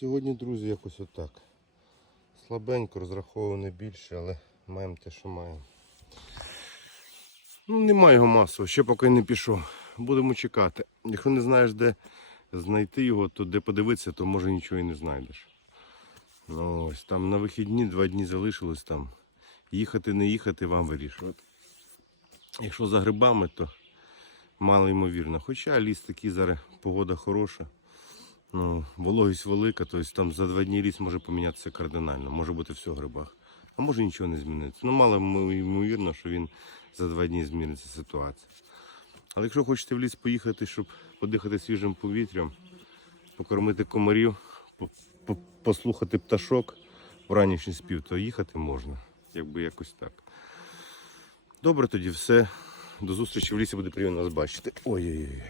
Сьогодні, друзі, якось отак. Слабенько, розраховано більше, але маємо те, що маємо. Ну, немає його масово, ще поки не пішов. Будемо чекати. Якщо не знаєш, де знайти його, то де подивитися, то може нічого і не знайдеш. Ну, ось там на вихідні два дні залишилось там. Їхати, не їхати, вам вирішувати. Якщо за грибами, то мало ймовірно. Хоча ліс такий зараз погода хороша. Ну, вологість велика, тобто там за два дні ліс може помінятися кардинально, може бути все в грибах. А може нічого не зміниться. Ну, мало ймовірно, що він за два дні зміниться ситуація. Але якщо хочете в ліс поїхати, щоб подихати свіжим повітрям, покормити комарів, по- по- послухати пташок в ранішній спів, то їхати можна. Якби якось так. Добре тоді все. До зустрічі в лісі буде приємно вас бачити. Ой-ой-ой.